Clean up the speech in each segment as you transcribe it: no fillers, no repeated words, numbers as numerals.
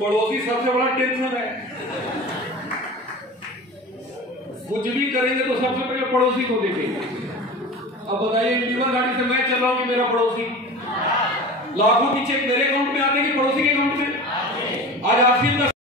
पड़ोसी सबसे बड़ा टेंशन है। कुछ भी करेंगे तो सबसे पहले पड़ोसी को देखेंगे। अब बताइए, इंडिविजुअल गाड़ी से मैं चल रहा हूं कि मेरा पड़ोसी, लाखों की चेक मेरे अकाउंट में आते हैं कि पड़ोसी के अकाउंट में? आज आखिर का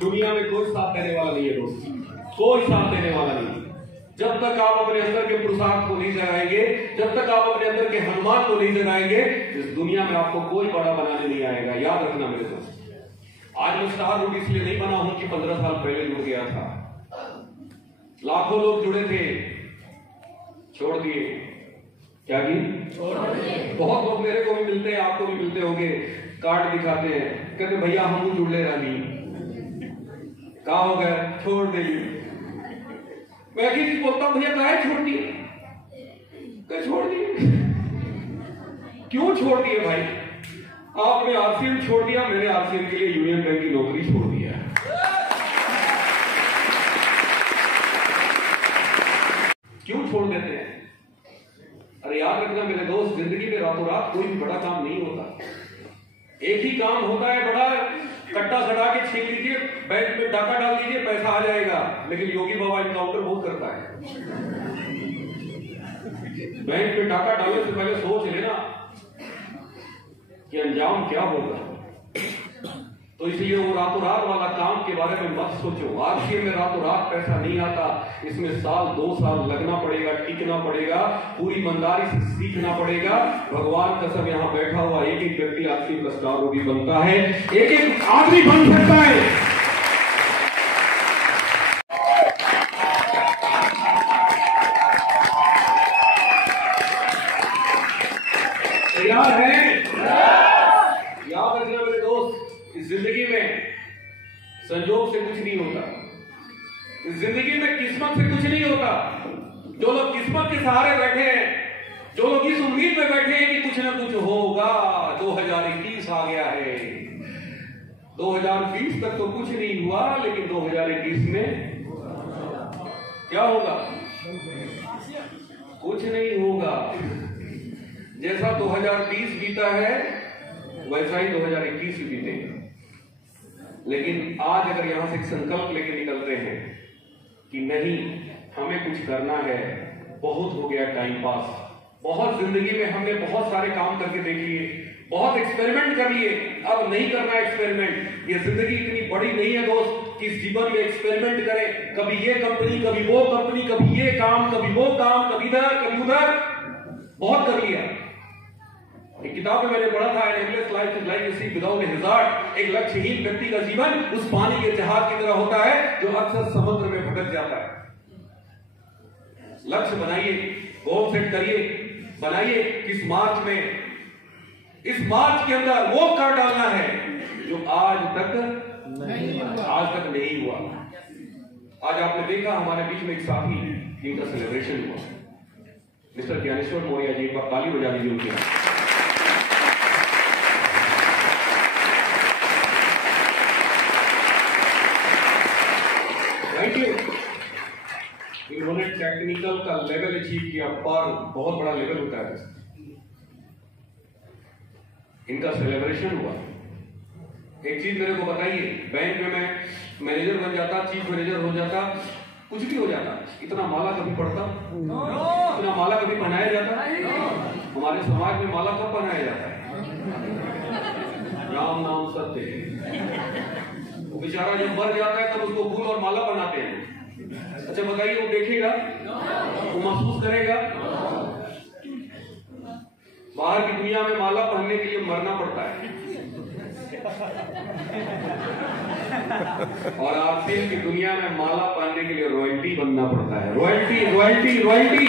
दुनिया में कोई साथ देने वाला नहीं है दोस्त, कोई साथ देने वाला नहीं। जब तक आप अपने अंदर के पुरुषार्थ को नहीं जगाएंगे, जब तक आप अपने अंदर के हनुमान को नहीं जगाएंगे, इस दुनिया में आपको कोई बड़ा बनाने नहीं आएगा। याद रखना मेरे दोस्त, आज मैं स्टार रोड इसलिए नहीं बना हूं कि 15 साल पहले जुड़ गया था। लाखों लोग जुड़े थे, छोड़ दिए। क्या की? बहुत लोग मेरे को भी मिलते हैं, आपको भी मिलते होंगे, कार्ड दिखाते हैं, कहते भैया हम जुड़ ले रही, कहा हो गया, छोड़ देंगे। मैं किसी बोलता हूं भैया कहा छोड़ दिए, छोड़ दिए। क्यों छोड़ दिए भाई? आपने आरसीएम छोड़ दिया, मैंने आरसीएम के लिए यूनियन बैंक की नौकरी छोड़ दिया। क्यों छोड़ देते हैं? अरे याद रखना मेरे दोस्त, जिंदगी में रातों रात कोई भी बड़ा काम नहीं होता। एक ही काम होता है बड़ा, कट्टा सड़ा के छीन लीजिए, बैंक में डाका डाल दीजिए, पैसा आ जाएगा। लेकिन योगी बाबा इनकाउंटर बहुत करता है। बैंक में डाका डालने से पहले सोच लेना कि अंजाम क्या होगा। तो इसलिए वो रातों रात वाला काम के बारे में मत सोचो। आरसीएम में रातों रात पैसा नहीं आता, इसमें साल 2 साल लगना पड़ेगा, टिकना पड़ेगा, पूरी ईमानदारी से सीखना पड़ेगा। भगवान कसम यहाँ बैठा हुआ एक एक व्यक्ति आरसीएम का स्टार रोगी बनता है, एक एक आदमी बन सकता है। तैयार है? याद रखना मेरे दोस्त, इस जिंदगी में संयोग से कुछ नहीं होता, इस जिंदगी में किस्मत से कुछ नहीं होता। जो लोग किस्मत के सहारे बैठे हैं, जो लोग इस उम्मीद में बैठे हैं कि कुछ ना कुछ होगा, 2021 आ गया है, 2020 तक तो कुछ नहीं हुआ, लेकिन 2021 में क्या होगा? कुछ नहीं होगा। जैसा 2020 बीता है वैसा ही 2021 बीतेगा। लेकिन आज अगर यहां से एक संकल्प लेके निकलते हैं कि नहीं, हमें कुछ करना है, बहुत हो गया टाइम पास, बहुत जिंदगी में हमने बहुत सारे काम करके देख लिए, बहुत एक्सपेरिमेंट कर लिए, अब नहीं करना एक्सपेरिमेंट। ये जिंदगी इतनी बड़ी नहीं है दोस्त कि इस जीवन में एक्सपेरिमेंट करें, कभी ये कंपनी, कभी वो कंपनी, कभी ये काम, कभी वो काम, कभी इधर कभी उधर, बहुत कर लिया। एक किताब में मैंने पढ़ा था, endless life is like sea without a hazard. एक लक्ष्यहीन व्यक्ति का जीवन उस पानी के जहाज की तरह होता है जो अक्सर समुद्र में भटक जाता है। लक्ष्य बनाइए, गोल सेट करिए, बनाइए किस मार्च में, इस मार्च के अंदर वो कर डालना है जो आज तक नहीं हुआ। आज आपने देखा हमारे बीच में एक साथी जिनका सेलिब्रेशन हुआ, मिस्टर ज्ञानेश्वर मौर्य जी, एक बार ताली बजा दीजिए उनके लिए। टेक्निकल का लेवल अचीव किया, पर बहुत बड़ा लेवल होता है। इनका सेलिब्रेशन हुआ। एक चीज मेरे को बताइए, बैंक में मैं मैनेजर बन जाता, चीफ मैनेजर हो जाता, कुछ भी हो जाता, इतना माला कभी पड़ता? इतना माला कभी पहनाया जाता? हमारे समाज में माला कब पहनाया जाता है? राम नाम सत्य है। वो बेचारा जब मर जाता है तब उसको फूल और माला बनाते हैं। अच्छा बताइए, वो देखेगा, वो महसूस करेगा? बाहर की दुनिया में माला पहनने के लिए मरना पड़ता है, और आरसीएम की दुनिया में माला पहनने के लिए रॉयल्टी बनना पड़ता है। Royalty royalty royalty.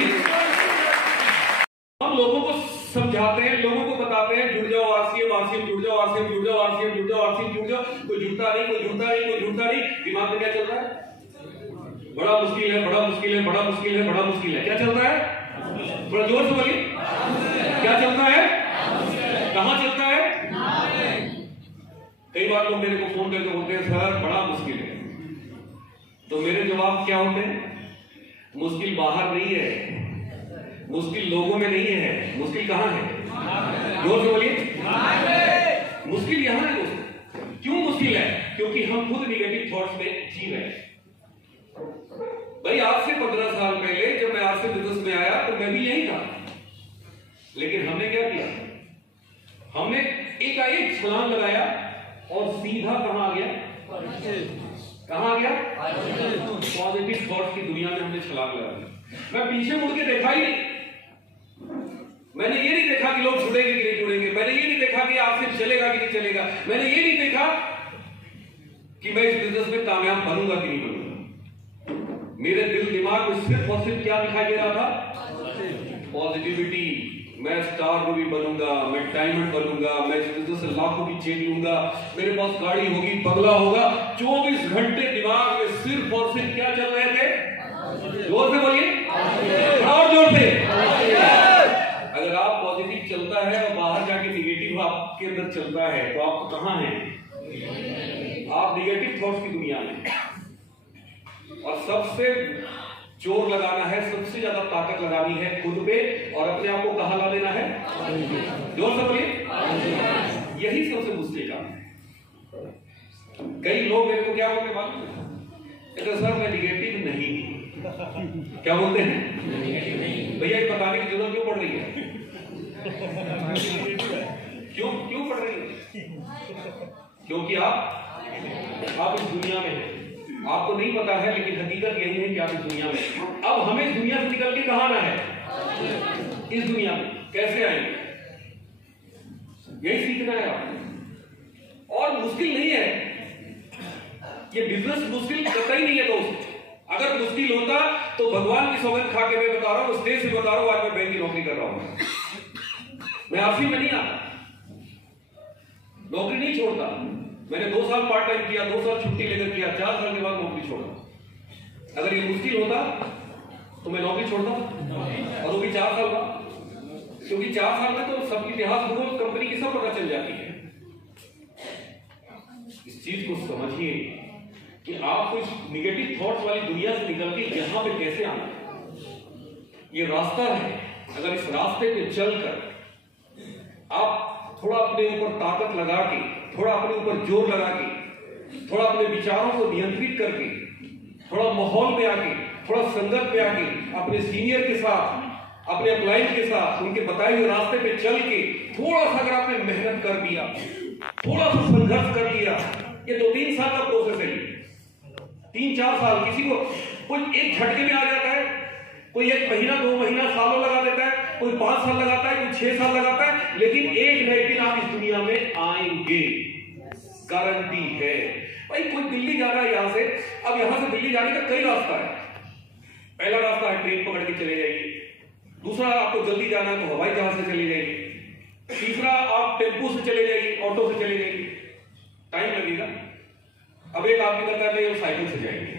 हम लोगों को समझाते हैं, लोगों को बताते हैं, जुड़ जाओ आरसीएम, आरसीएम जुड़ जाओ, आरसीएम जुड़ जाओ, आरसीएम जुड़ जाओ, आरसीएम जुड़ जाओ। कोई जुड़ता नहीं, कोई जुड़ता नहीं, कोई जुड़ता नहीं। दिमाग में क्या चल रहा है? बड़ा मुश्किल है, बड़ा मुश्किल है, बड़ा मुश्किल है, बड़ा मुश्किल है। क्या चलता है? थोड़ा जोर से बोलिए, क्या चलता है? कहां चलता है? कई बार लोग मेरे को फोन करके बोलते हैं सर बड़ा मुश्किल है, तो मेरे जवाब क्या होते हैं? मुश्किल बाहर नहीं है, मुश्किल लोगों में नहीं है, मुश्किल कहां है? जोर से बोलिए, मुश्किल यहां है दोस्तों। क्यों मुश्किल है? क्योंकि हम खुद निगेटिव थॉट्स में जी रहे हैं। भाई आज से 15 साल पहले जब मैं आज से बिजनेस में आया तो मैं भी यही था, लेकिन हमने क्या किया? हमने एकाएक छलांग लगाया और सीधा कहां आ गया? कहां आ गया? पॉजिटिव थॉट्स की दुनिया में हमने छलांग लगा दी। मैं पीछे मुड़ के देखा ही नहीं। मैंने ये नहीं देखा कि लोग जुड़ेंगे कि नहीं जुड़ेंगे, मैंने ये नहीं देखा कि आपसे चलेगा कि नहीं चलेगा, मैंने ये नहीं देखा कि मैं इस बिजनेस में कामयाब बनूंगा कि नहीं बनूंगा। मेरे दिल दिमाग में सिर्फ और सिर्फ क्या दिखाई दे रहा था? पॉजिटिविटी। मैं स्टार रूबी बनूंगा, मैं डायमंड बनूंगा, मैं इस बिजनेस से लाखों की चेक लूंगा, मेरे पास गाड़ी होगी, बंगला होगा। 24 घंटे दिमाग में सिर्फ और सिर्फ क्या चल रहे थे? जोर से बोलिए, और जोर से। अगर आप पॉजिटिव चलता है और बाहर जाके निगेटिव आपके अंदर चलता है तो आप कहां हैं? आप निगेटिव थॉट्स की दुनिया में। और सबसे जोर लगाना है, सबसे ज्यादा ताकत लगानी है खुद पे, और अपने आप को कहां ला देना है? जोर से बोलिए। यही सबसे मुश्किल काम है। कई लोग मेरे को क्या बोलते मालूम है? सर मैं निगेटिव नहीं। क्या बोलते हैं? भैया ये बताने की जरूरत क्यों पड़ रही है? क्यों पड़ रही है? क्योंकि आप इस दुनिया में हैं। आपको नहीं पता है, लेकिन हकीकत यही है कि आप इस दुनिया में। अब हमें इस दुनिया से निकल के कहां आना है? इस दुनिया में कैसे आएंगे? यही सीखना है आपको। और मुश्किल नहीं है ये बिजनेस, मुश्किल कतई नहीं है दोस्त। अगर मुश्किल होता तो भगवान की सौगंध खा के मैं बता रहा हूं, स्टेज से बता रहा हूं, आज मैं बैंक की नौकरी कर रहा हूं। मैं आरसी में नहीं आता, नौकरी नहीं छोड़ता। मैंने 2 साल पार्ट टाइम किया, 2 साल छुट्टी लेकर किया, 4 साल के बाद नौकरी छोड़ा। अगर ये मुश्किल होता तो मैं नौकरी छोड़ता, और वो भी 4 साल बाद, क्योंकि 4 साल में तो सबकी इतिहास भूगोल कंपनी की सब पता चल जाती है। इस चीज को समझिए कि आपको इस निगेटिव थॉट्स वाली दुनिया से निकल के यहां पे कैसे आना है। ये रास्ता है। अगर इस रास्ते पे चलकर आप थोड़ा अपने ऊपर ताकत लगा के, थोड़ा अपने ऊपर जोर लगा के, थोड़ा अपने विचारों को नियंत्रित करके, थोड़ा माहौल में आके, थोड़ा संगत में आके, अपने सीनियर के साथ, अपने क्लाइंट के साथ, उनके बताए हुए रास्ते पे चल के थोड़ा सा अगर आपने मेहनत कर दिया, थोड़ा सा संघर्ष कर लिया, ये 2-3 साल का प्रोसेस है। 3-4 साल, किसी को कोई एक झटके में आ जाता है, कोई 1 महीना 2 महीना सालों लगा देता है, कोई 5 साल लगाता है, कोई 6 साल लगाता है, लेकिन एक न एक दिन आप इस दुनिया में आएंगे, गारंटी है। भाई कोई दिल्ली जा रहा है यहां से, अब यहां से दिल्ली जाने का कई रास्ता है। पहला रास्ता है ट्रेन पकड़ के चले जाइए, दूसरा आपको जल्दी जाना है तो हवाई जहाज से चले जाइए, तीसरा आप टेम्पो से चले जाइए, ऑटो से चले जाइए, टाइम लगेगा। अब एक आदमी कहता है साइकिल से जाएंगे।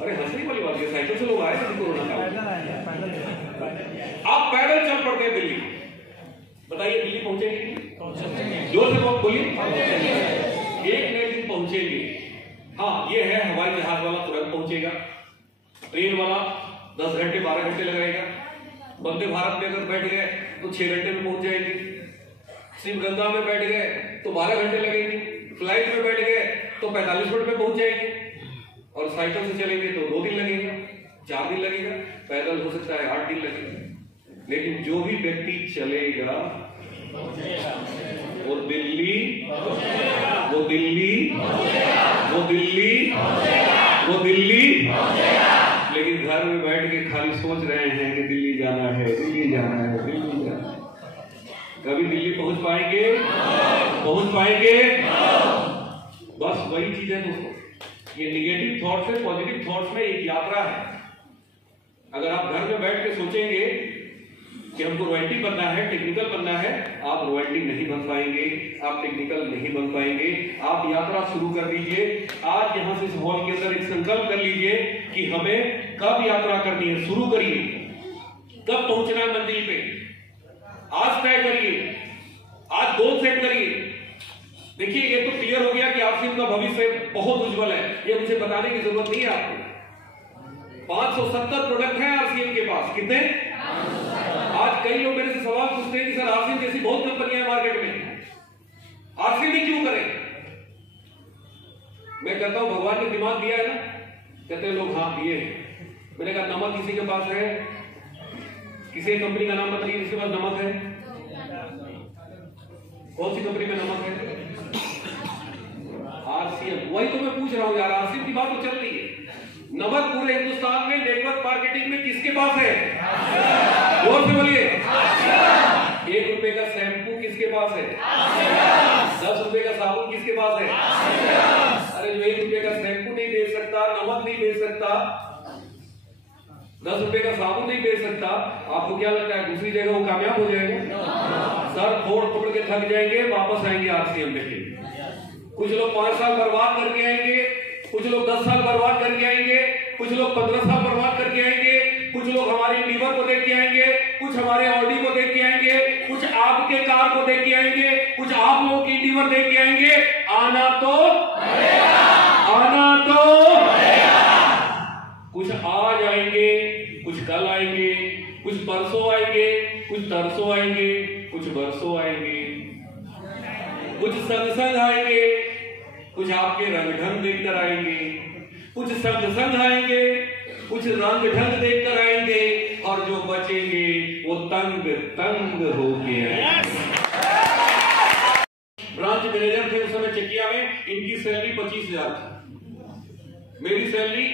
अरे हंसने वाली बात है, साइकिल से लोग आए थे कोरोना काल। आप पैदल चल पड़ते हैं दिल्ली, बताइए दिल्ली पहुंचेंगे? जोर से बोलिए, एक न एक दिन पहुंचेंगे। हाँ ये है, हवाई जहाज वाला तुरंत पहुंचेगा, ट्रेन वाला 10 घंटे 12 घंटे लगाएगा, वंदे भारत में अगर बैठ गए तो 6 घंटे में पहुंच जाएंगे, शिवगंगा में बैठ गए तो 12 घंटे लगेंगे, फ्लाइट में बैठ गए तो 45 मिनट में पहुंच जाएंगे, और साइकिल से चलेंगे तो 2 दिन लगेगा, 4 दिन लगेगा, पैदल हो सकता है 8 दिन लगेगा। लेकिन जो भी व्यक्ति चलेगा वो दिल्ली वो दिल्ली वो दिल्ली वो दिल्ली, लेकिन घर में बैठ के खाली सोच रहे हैं कि दिल्ली जाना है, दिल्ली जाना है, दिल्ली जाना है। कभी दिल्ली पहुंच पाएंगे? पहुंच पाएंगे? बस वही चीज है दोस्तों, ये निगेटिव थॉट्स है, पॉजिटिव थॉट्स में एक यात्रा है। अगर आप घर में बैठ के सोचेंगे कि हमको रॉयल्टी बनना है, टेक्निकल बनना है, आप रॉयल्टी नहीं बन पाएंगे, आप टेक्निकल नहीं बन पाएंगे। आप यात्रा शुरू कर दीजिए। आज यहां से इस हॉल के अंदर एक संकल्प कर लीजिए कि हमें कब यात्रा करनी है, शुरू करिए। कब पहुंचना है मंजिल पे, आज तय करिए, आज गोल सेट करिए। देखिए ये तो क्लियर हो गया कि आरसीएम का भविष्य बहुत उज्जवल है, ये मुझे बताने की जरूरत नहीं है आपको। 570 प्रोडक्ट हैं आरसीएम के पास। कितने? आज कई लोग मेरे से सवाल पूछते हैं कि सर आरसीएम जैसी बहुत कंपनियां हैं मार्केट में, आरसीएम ही क्यों करें? मैं कहता हूं भगवान ने दिमाग दिया है ना, कहते हैं लोग हाँ दिए हैं। मैंने कहा नमक किसी के पास है? किसी कंपनी का नाम बताइए जिसके पास नमक है। कौन सी कंपनी में नमक है? आरसीएम। वही तो मैं पूछ रहा हूं यार, आरसीएम की बात तो चल रही है। नमक पूरे हिंदुस्तान में नेटवर्क मार्केटिंग में किसके पास है? जोर से बोलिए। 1 रुपए का शैम्पू किसके पास है? 10 रुपए का साबुन किसके पास है? अरे जो 1 रुपए का शैम्पू नहीं बेच सकता, नमक नहीं बेच सकता, 10 रुपए का साबुन नहीं बेच सकता, आपको क्या लगता है दूसरी जगह वो कामयाब हो जाएगा? सर फोड़ फोड़ के थक जाएंगे, वापस आएंगे आरसीएम में। कुछ लोग 5 साल बर्बाद करके आएंगे, कुछ लोग 10 साल बर्बाद करके आएंगे, कुछ लोग 15 साल बर्बाद करके आएंगे, कुछ लोग हमारे लीवर को देख के आएंगे, कुछ हमारे ऑडी को देख के आएंगे, कुछ आपके कार को देख के आएंगे, कुछ आप लोगों की लीवर देख के आएंगे। आना तो कुछ आज आएंगे, कुछ कल आएंगे, कुछ परसों आएंगे, कुछ तरसों आएंगे, कुछ बरसों आएंगे, कुछ संग आएंगे, कुछ आपके रंग ढंग देखकर आएंगे, कुछ संग आएंगे, कुछ रंग ढंग देखकर आएंगे, और जो बचेंगे वो तंग होके आएंगे। ब्रांच मैनेजर थे उस समय चकिया में, इनकी सैलरी 25,000 थी, मेरी सैलरी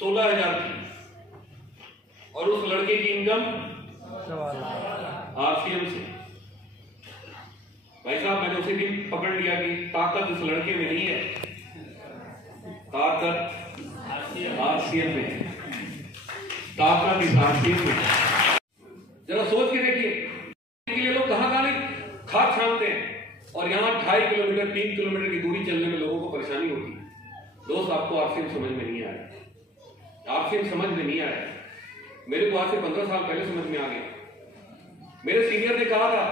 16,000 थी, और उस लड़के की इनकम आरसीएम से। भाई साहब मैंने उसी दिन पकड़ लिया कि ताकत उस लड़के में नहीं है, ताकत आरसीएम में है, ताकत इस आरसीएम में। जरा सोच के देखिए के लिए लोग कहां नहीं खाद छानते हैं, और यहां 2.5 किलोमीटर 3 किलोमीटर की दूरी चलने में लोगों को परेशानी होती है। दोस्त आपको आरसीएम समझ में नहीं आया, आरसीएम समझ में नहीं आया। मेरे को आज से 15 साल पहले समझ में आ गया। मेरे सीनियर ने कहा था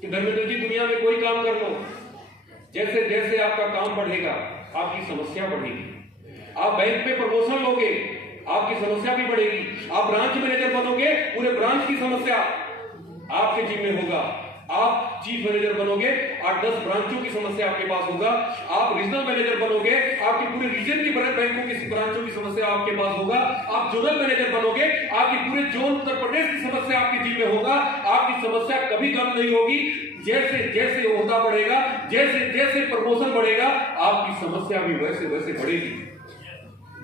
कि धर्मेंद्र जी दुनिया में कोई काम कर लो, जैसे जैसे आपका काम बढ़ेगा आपकी समस्या बढ़ेगी। आप बैंक में प्रमोशन लोगे, आपकी समस्या भी बढ़ेगी। आप ब्रांच मैनेजर बनोगे, पूरे ब्रांच की समस्या आपके जिम्मे होगा। आप चीफ मैनेजर बनोगे, 8-10 ब्रांचों की समस्या आपके पास होगा। आप रीजनल मैनेजर बनोगे, आपकी पूरे रीजन की बैंकों की ब्रांचों की समस्या आपके पास होगा। आप जोनल मैनेजर बनोगे, आपकी पूरे जोन उत्तर प्रदेश की समस्या आपके जिम्मे होगा। आपकी समस्या कभी कम नहीं होगी। जैसे जैसे ओहदा बढ़ेगा, जैसे जैसे प्रमोशन बढ़ेगा, आपकी समस्या भी वैसे वैसे बढ़ेगी।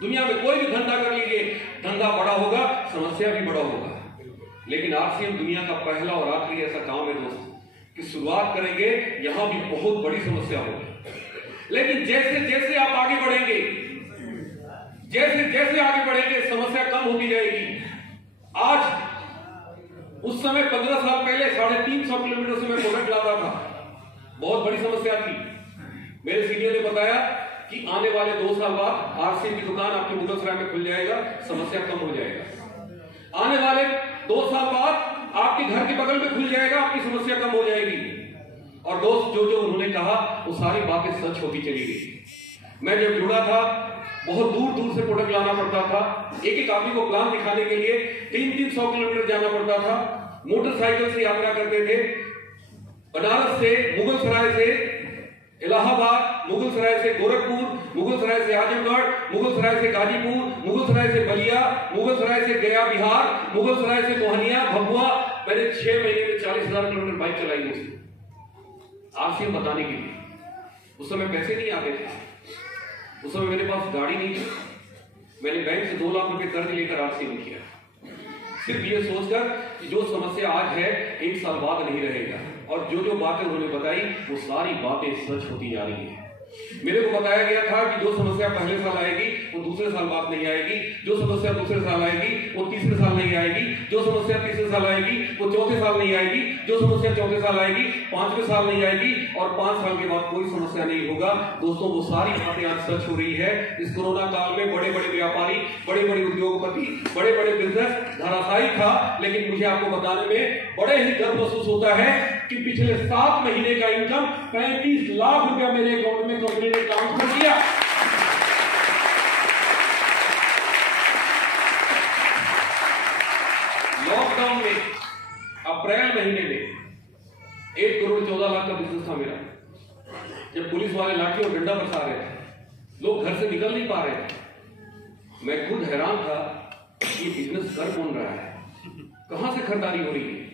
दुनिया में कोई भी धंधा कर लीजिए, धंधा बड़ा होगा, समस्या भी बड़ा होगा। लेकिन आरसीएम दुनिया का पहला और आखिरी ऐसा काम है दोस्तों कि शुरुआत करेंगे, यहां भी बहुत बड़ी समस्या होगी। लेकिन जैसे जैसे आप आगे बढ़ेंगे, जैसे जैसे आगे बढ़ेंगे, समस्या कम होती जाएगी। आज उस समय 15 साल पहले 350 किलोमीटर से मैं प्रोडक्ट लाता था, बहुत बड़ी समस्या थी। मेरे सीनियर ने बताया कि आने वाले 2 साल बाद आरसीएम की दुकान आपके मुगलसराय में खुल जाएगा, समस्या कम हो जाएगा। आने वाले 2 साल बाद आपके घर के बगल में खुल जाएगा, आपकी समस्या कम हो जाएगी। और दोस्त जो जो उन्होंने कहा वो सारी बातें सच होती चली गई। मैं जब जुड़ा था बहुत दूर दूर से प्रोडक्ट लाना पड़ता था। एक एक आदमी को प्लान दिखाने के लिए 300 किलोमीटर जाना पड़ता था। मोटरसाइकिल से यात्रा करते थे, बनारस से, मुगल सराय से इलाहाबाद, मुगल सराय से गोरखपुर, मुगल सराय से आजमगढ़, मुगल सराय से गाजीपुर, मुगल सराय से बलिया, मुगल सराय से गया बिहार, मुगल सराय से मोहनिया, भभुआ। मैंने 6 महीने में 40,000 किलोमीटर बाइक चलाई थी आरसीएम बताने के लिए। उस समय पैसे नहीं आते थे, उस समय मेरे पास गाड़ी नहीं थी। मैंने बैंक से 2 लाख रुपए कर्ज लेकर आरसीएम किया, सिर्फ ये सोचकर कि जो समस्या आज है 1 साल बाद नहीं रहेगा। और जो जो बातें उन्होंने बताई वो सारी बातें सच होती जा रही है। मेरे को बताया गया था कि जो समस्या पहले साल आएगी वो दूसरे साल बाद नहीं आएगी, जो समस्या दूसरे साल आएगी वो तीसरे साल नहीं आएगी, जो समस्या तीसरे साल आएगी वो चौथे साल नहीं आएगी, जो समस्या चौथे साल आएगी 5वें साल नहीं आएगी, और 5 साल के बाद कोई समस्या नहीं होगा। दोस्तों, वो सारी बातें आज सच हो रही है। इस कोरोना काल में बड़े बड़े व्यापारी, बड़े बड़े उद्योगपति, बड़े बड़े बिजनेस धराशायी था, लेकिन मुझे आपको बताने में बड़े ही गर्व महसूस होता है कि पिछले 7 महीने का इनकम 35 लाख रुपया मेरे अकाउंट में कंपनी ने ट्रांसफर किया। लॉकडाउन में अप्रैल महीने में 1 करोड़ 14 लाख का बिजनेस था मेरा। जब पुलिस वाले लाठी और डंडा बरसा रहे थे, लोग घर से निकल नहीं पा रहे थे, मैं खुद हैरान था कि बिजनेस कर कौन रहा है, कहां से खरीदारी हो रही है।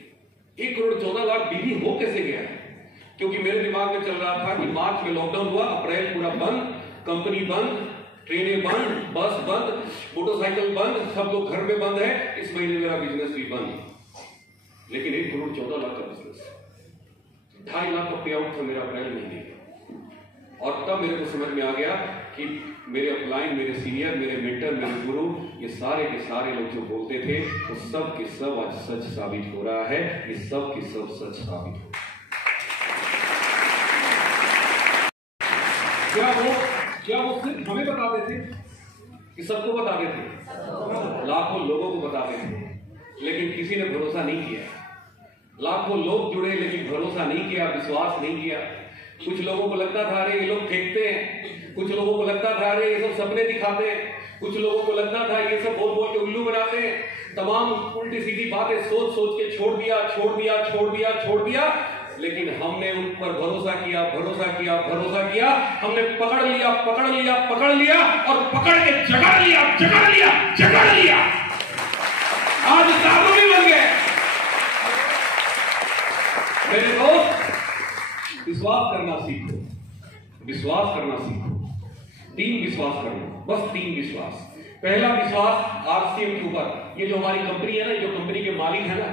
1 करोड़ 14 लाख बिक्री हो कैसे गया? क्योंकि मेरे दिमाग में चल रहा था कि मार्च में लॉकडाउन हुआ, अप्रैल पूरा बंद, कंपनी बंद, ट्रेनें बंद, बस बंद, मोटरसाइकिल बंद, सब लोग घर में बंद है, इस महीने मेरा बिजनेस भी बंद। लेकिन 1 करोड़ 14 लाख का बिजनेस, 2.5 लाख का पे आउट था मेरा अप्रैल महीने। और तब मेरे को समझ में आ गया कि मेरे अपलाइन, मेरे सीनियर, मेरे मेंटर, मेरे गुरु, ये सारे के सारे लोग जो बोलते थे वो सब के सब आज सच साबित हो रहा है। ये सब के सब सच साबित हो। क्या वो सिर्फ हमें बताते थे कि सबको बताते थे? लाखों लोगों को बताते थे, लेकिन किसी ने भरोसा नहीं किया। लाखों लोग जुड़े लेकिन भरोसा नहीं किया, विश्वास नहीं किया। कुछ लोगों को लगता था अरे ये लोग फेंकते हैं, कुछ लोगों को लगता था अरे ये सब सपने दिखाते हैं, कुछ लोगों को लगता था ये सब बोल बोल के उल्लू बनाते हैं। तमाम उल्टी सीधी बातें सोच सोच के छोड़ दिया। लेकिन हमने उन पर भरोसा किया। हमने पकड़ लिया और पकड़ के जकड़ लिया। आज साधु भी बन गए। मेरे दोस्त, विश्वास करना सीखो। 3 विश्वास करना, बस 3 विश्वास। पहला विश्वास आरसीएम के ऊपर। ये जो हमारी कंपनी है ना, जो कंपनी के मालिक है ना,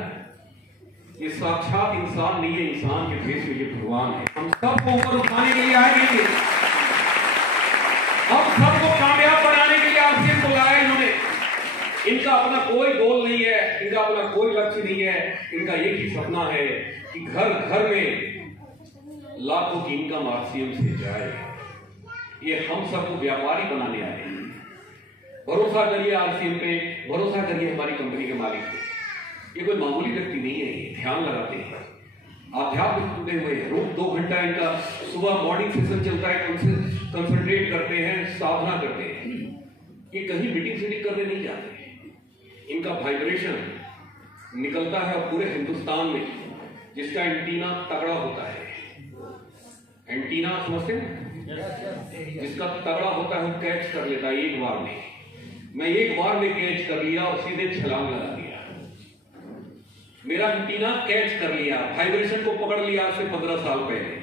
ये साक्षात इंसान नहीं है, इंसान के भेष में ये भगवान है। हम सबको ऊपर उठाने के लिए आए हैं, हम सबको कामयाब बनाने के लिए आरसीएम को लाया इन्होंने। इनका अपना कोई गोल नहीं है, इनका अपना कोई लक्ष्य नहीं है। इनका एक ही सपना है कि घर घर में लाखों की इनकम आरसीएम से जाए। ये हम सबको व्यापारी बनाने आए हैं। भरोसा करिए आरसीएम पे, भरोसा करिए हमारी कंपनी के मालिक पे। ये कोई मामूली व्यक्ति नहीं है, ये ध्यान लगाते हैं, आध्यात्मिक जुड़े हुए हैं। रोज 2 घंटा इनका सुबह मॉर्निंग सेशन चलता है, कंसंट्रेट करते हैं, साधना करते हैं। ये कहीं मीटिंग सीटिंग करने नहीं जाते। इनका वाइब्रेशन निकलता है और पूरे हिंदुस्तान में जिसका एंटीना तगड़ा होता है, एंटीना समझते हैं, जिसका तगड़ा होता है वो कैच कर लेता है एक बार में। मैं एक बार में कैच कर लिया और सीधे छलांग लगा दिया। मेरा एंटीना कैच कर लिया, वाइब्रेशन को पकड़ लिया आज से 15 साल पहले।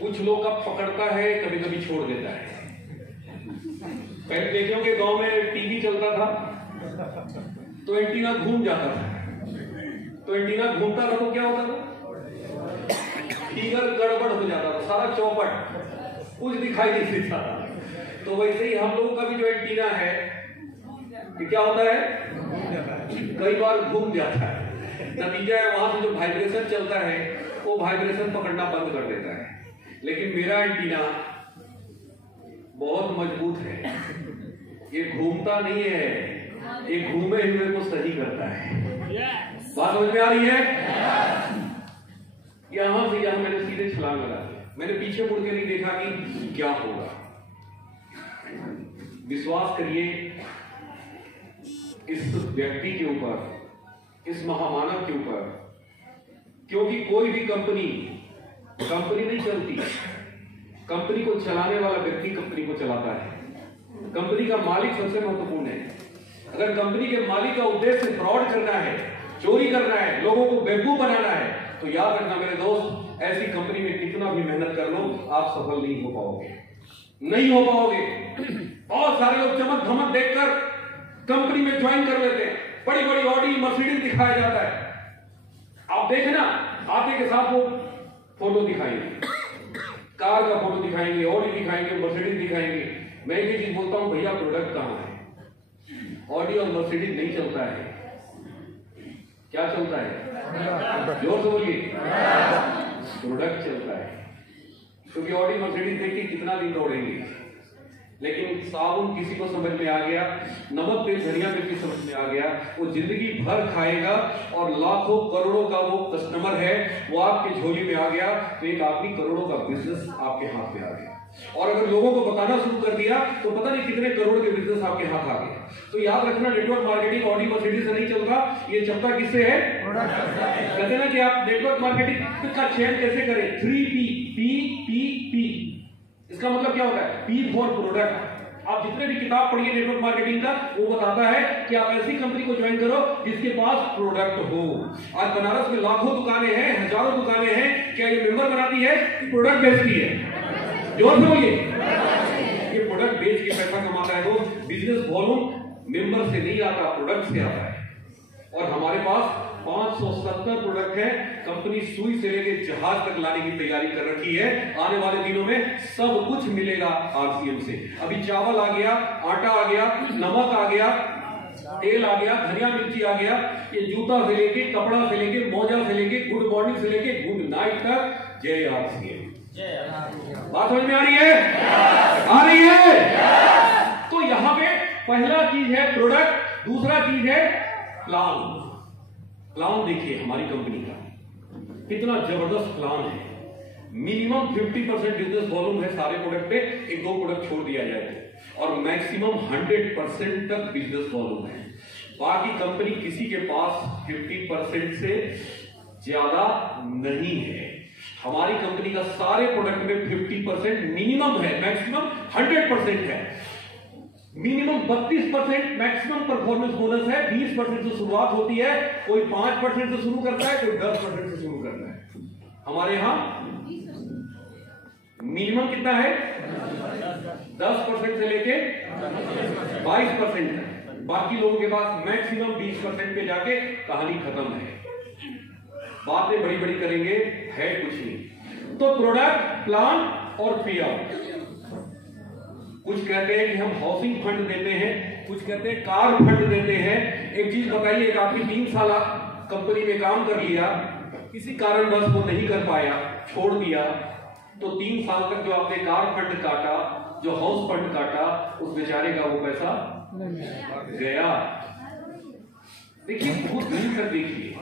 कुछ लोग का पकड़ता है, कभी कभी छोड़ देता है। पहले देखे होंगे गांव में टीवी चलता था तो एंटीना घूम जाता था, तो एंटीना घूमता था तो क्या होता था, फिगर गड़बड़ हो जाता था, सारा चौपट, कुछ दिखाई नहीं देता था। तो वैसे ही हम लोगों का भी जो एंटीना है कि क्या होता है, कई बार घूम जाता है। नतीजा है वहां से जो वाइब्रेशन चलता है वो वाइब्रेशन पकड़ना बंद कर देता है। लेकिन मेरा एंटीना बहुत मजबूत है, ये घूमता नहीं है, ये घूमे हुए को सही करता है। बात समझ में आ रही है? यहां से यहां मैंने सीधे छलांग लगा दी। मैंने पीछे मुड़ के नहीं देखा कि क्या होगा। विश्वास करिए इस व्यक्ति के ऊपर, इस महामानव के ऊपर, क्योंकि कोई भी कंपनी नहीं चलती, कंपनी को चलाने वाला व्यक्ति कंपनी को चलाता है। कंपनी का मालिक सबसे महत्वपूर्ण है। अगर कंपनी के मालिक का उद्देश्य फ्रॉड करना है, चोरी करना है, लोगों को बेवकूफ बनाना है, तो याद रखना मेरे दोस्त, ऐसी कंपनी में कितना भी मेहनत कर लो आप सफल नहीं हो पाओगे, नहीं हो पाओगे। बहुत सारे लोग चमक धमक देखकर कंपनी में ज्वाइन कर लेते हैं, बड़ी बड़ी ऑडी मर्सिडीज दिखाया जाता है। आप देखना, आते के साथ वो फोटो दिखाएंगे, कार का फोटो दिखाएंगे, ऑडी दिखाएंगे, मर्सिडीज दिखाएंगे। मैं ये चीज बोलता हूं, भैया प्रोडक्ट कहां है? ऑडी और मर्सिडीज नहीं चलता है। क्या चलता है? जोर से बोलिए। प्रोडक्ट चलता है। क्योंकि ऑडी मर्सिडीज देख के कितना दिन दौड़ेंगे, लेकिन साबुन किसी को समझ में आ गया, नमक तेल धनिया मिर्ची समझ में आ गया, वो जिंदगी भर खाएगा और लाखों करोड़ों का वो कस्टमर है, वो आपकी झोली में आ गया तो एक आदमी करोड़ों का बिजनेस आपके हाथ में आ गया। और अगर लोगों को बताना शुरू कर दिया तो पता नहीं कितने करोड़ के बिजनेस आपके हाथ आ गए। तो याद रखना, नेटवर्क मार्केटिंग ऑडी मर्सिडीज से नहीं चलता, ये चलता किससे है? कहते ना कि आप नेटवर्क मार्केटिंग का चयन कैसे करें? 3P, P। इसका मतलब क्या होता है? P for product. आप जितने भी किताब पढ़िए नेटवर्क मार्केटिंग का, वो बताता है कि आप ऐसी कंपनी को ज्वाइन करो जिसके पास प्रोडक्ट हो। आज बनारस में लाखों दुकानें हैं, हजारों दुकानें हैं, क्या ये मेंबर बनाती है कि प्रोडक्ट बेचती है? जोर से बोलिए। ये प्रोडक्ट बेच के पैसा कमाता है। तो बिजनेस वॉल्यूम मेंबर से नहीं आता, प्रोडक्ट से आता है। और हमारे पास 570 प्रोडक्ट है। कंपनी सुई से लेकर जहाज तक लाने की तैयारी कर रखी है। आने वाले दिनों में सब कुछ मिलेगा आरसीएम से। अभी चावल आ गया, आटा आ गया, नमक आ गया, तेल आ गया, धनिया मिर्ची आ गया, ये जूता से लेके, कपड़ा से लेके, मोजा से लेके, गुड मॉर्निंग से लेके गुड नाइट तक। जय आरसीएम। बात समझ में आ रही है? आ रही है? तो यहां पे पहला चीज है प्रोडक्ट, दूसरा चीज है प्लान। प्लान देखिए हमारी कंपनी का कितना जबरदस्त प्लान है। मिनिमम 50% बिजनेस वॉल्यूम है सारे प्रोडक्ट पे, एक दो प्रोडक्ट छोड़ दिया जाए तो, और मैक्सिमम 100% तक बिजनेस वॉल्यूम है। बाकी कंपनी किसी के पास 50% से ज्यादा नहीं है। हमारी कंपनी का सारे प्रोडक्ट में 50% मिनिमम है, मैक्सिमम 100% है। मिनिमम 32% मैक्सिमम परफॉर्मेंस बोनस है। 20% से शुरुआत होती है, कोई 5% से शुरू करता है, कोई 10% से शुरू करता है। हमारे यहां मिनिमम कितना है? 10% से लेके 22% है। बाकी लोगों के पास मैक्सिमम 20% पे जाके कहानी खत्म है। बातें बड़ी बड़ी करेंगे, है कुछ नहीं। तो प्रोडक्ट, प्लान और पे आउट। कुछ कहते हैं कि हम हाउसिंग फंड देते हैं, कुछ कहते हैं कार फंड देते हैं। एक चीज बताइए, एक आदमी 3 साल कंपनी में काम कर लिया, किसी कारणवश वो नहीं कर पाया, छोड़ दिया, तो 3 साल तक जो आपने कार फंड काटा, जो हाउस फंड काटा, उस बेचारे का वो पैसा गया। देखिए, बहुत दूर तक देखिए,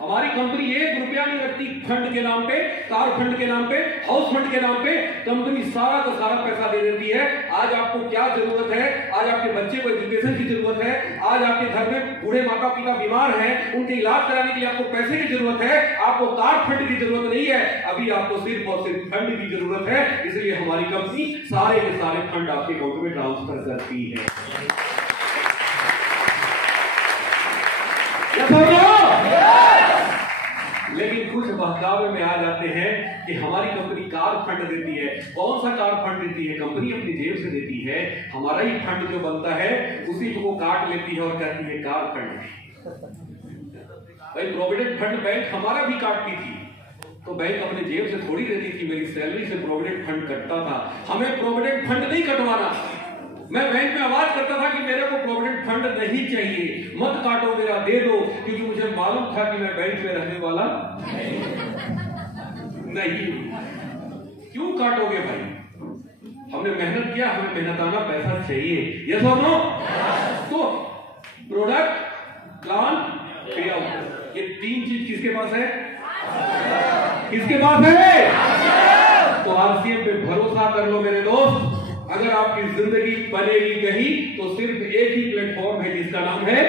हमारी कंपनी 1 रुपया नहीं रखती फंड के नाम पे, कार फंड के नाम पे, हाउस फंड के नाम पे। कंपनी सारा का सारा पैसा दे देती है। आज आपको क्या जरूरत है? आज आपके बच्चे को एजुकेशन की जरूरत है, आज आपके घर में बूढ़े माता पिता बीमार हैं, उनके इलाज कराने के लिए आपको पैसे की जरूरत है, आपको कार फंड की जरूरत नहीं है। अभी आपको सिर्फ और सिर्फ फंड की जरूरत है। इसलिए हमारी कंपनी सारे के सारे फंड आपके अकाउंट में ट्रांसफर करती है। लेकिन कुछ बहकावे में आ जाते हैं कि हमारी कंपनी कार फंड देती है। कौन सा कार फंड देती है? कंपनी अपनी जेब से देती है। हमारा ही फंड जो बनता है उसी को काट लेती है और कहती है कार फंड। भाई, प्रोविडेंट फंड बैंक हमारा भी काटती थी, तो बैंक अपने जेब से थोड़ी देती थी। मेरी सैलरी से प्रोविडेंट फंड कटता था। हमें प्रोविडेंट फंड नहीं कटवाना। मैं बैंक में आवाज करता था कि मेरे को प्रोविडेंट फंड नहीं चाहिए, मत काटो, मेरा दे दो, क्योंकि मुझे मालूम था कि मैं बैंक में रहने वाला नहीं। क्यों काटोगे भाई? हमने मेहनत किया, हमें मेहनताना पैसा चाहिए। यस और नो? तो प्रोडक्ट, प्लान, पे आउट, ये 3 चीज किसके पास है? किसके पास है? तो आरसीएम पे भरोसा कर लो मेरे दोस्त। अगर आपकी जिंदगी बनेगी कहीं तो सिर्फ एक ही प्लेटफॉर्म है जिसका नाम है